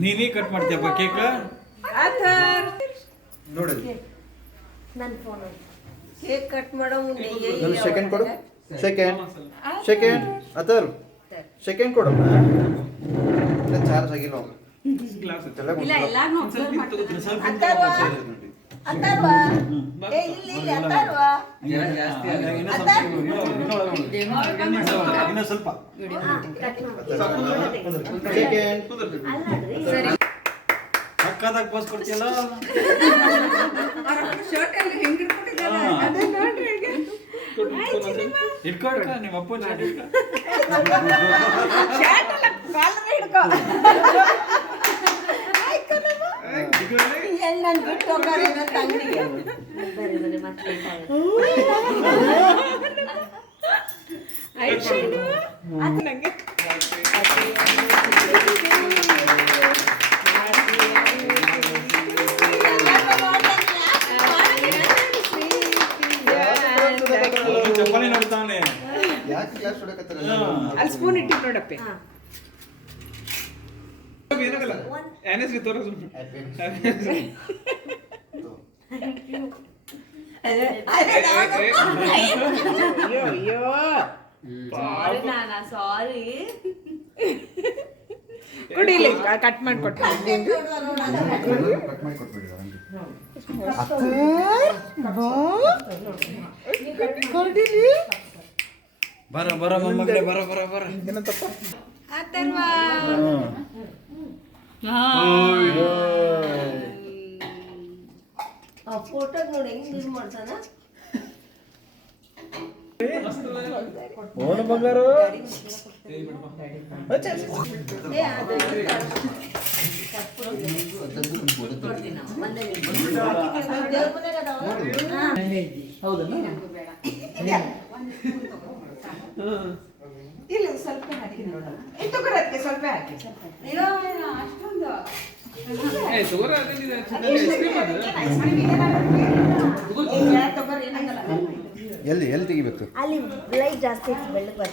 ನೀನೇ cut ಮಾಡ್ತೀಯಪ್ಪ cake ನೋಡಿ ನನ್ನ ಫೋನ್ ಕೇಕ್ ಕಟ್ ಮಾಡೋ ಮುಂದೆ ಒಂದು ಸೆಕೆಂಡ್ ಕೊಡು ಸೆಕೆಂಡ್ ಅಥರ್ ಸೆಕೆಂಡ್ ಕೊಡಮ್ಮ ಚಾರ್ಜ್ ಆಗಿಲ್ಲ ಇಲ್ಲ ಎಲ್ಲಾನು ಅಥರ್ವ ಅಥರ್ವ ಏ ಇಲ್ಲಿ ಅಥರ್ವ ಇನ್ನೂ ಸ್ವಲ್ಪ ಸೆಕೆಂಡ್ ಪಕ್ಕದಾಗ ಬೋಸ್ ಕೊಡ್ತೀಯಲ್ಲ ಶರ್ಟ್ ಅಲ್ಲಿ ಹೆಂಗ್ ಇಟ್ಕೊಂಡಿದ್ದಾಳೆ ಅದೇ ನೋಡ್ರಿ ಈಗ ಇಟ್ಕೊಡ್ಕ ನಿಮ್ಮ ಅಪ್ಪನ ಶರ್ಟ್ ಅಲ್ಲ ಕಾಲರ್ ಹಿಡ್ಕೋ ಎಲ್ಲಿ ನಾನು ಬಿಟ್ಟು ಹೋಗಾರೆ ನನ್ನ ತಂಗಿಗೆ ಬರೀ ಬರೀ ಮತ್ತೆ ಐಶಾನು ಅದು ನಂಗೆ ಚಪ್ಪಲಿ ನೋಡ್ತಾವನೆ ಯಾಕೆ ಕ್ಲಾಸ್ ಹೊಡಕತ್ತರ ಅಲ್ಲಿ ಸ್ಪೂನ್ ಇಟ್ಟಿದ್ದು ನೋಡಪ್ಪೆ ಏನಾಗಲ್ಲ ಎನ್ಎಸ್ಗೆ ತೋರಿಸು ಅಯ್ಯೋ ಅಯ್ಯೋ ಸಾರಿ ನಾನಾ ಸಾರಿ ಕುಡಿಲಿ ಕಟ್ ಮಾಡಿಕೊಟ್ಟು ಕಟ್ ಮಾಡಿ ಕೊಟ್ಬಿಡಿ ಬರ ಬರ ಮೊಮ್ಮಗಳೇ ಬರ ಬರ ಬರ ಅಥರ್ವ ಆ ಫೋಟೋ ನೋಡಿ ಹೆಂಗ್ ಯೂಸ್ ಮಾಡ್ತಾನ ಓಣ ಬಂಗಾರು ಏ ಅದು ಕೊಡ್ತೀನಿ ನಾವು ಬಂದೆ ದೇವ್ರ ಮನೆಗೆ ಅದಾವ ಇಲ್ಲ ಸ್ವಲ್ಪ ಹಾಕಿ ನೋಡೋಣ ಇದು ಅದಕ್ಕೆ ಸ್ವಲ್ಪ ಹಾಕಿ ಅಷ್ಟೊಂದು ಏ ತಗೋರ ಅದೇನಿದೆ ಐಸ್ ಕ್ರೀಮ್ ಅದು ಎಲ್ಲಿ ತೆಗಿಬೇಕು ಅಲ್ಲಿ ಲೈಟ್ ಜಾಸ್ತಿ ಬೆಳ್ಳಗೆ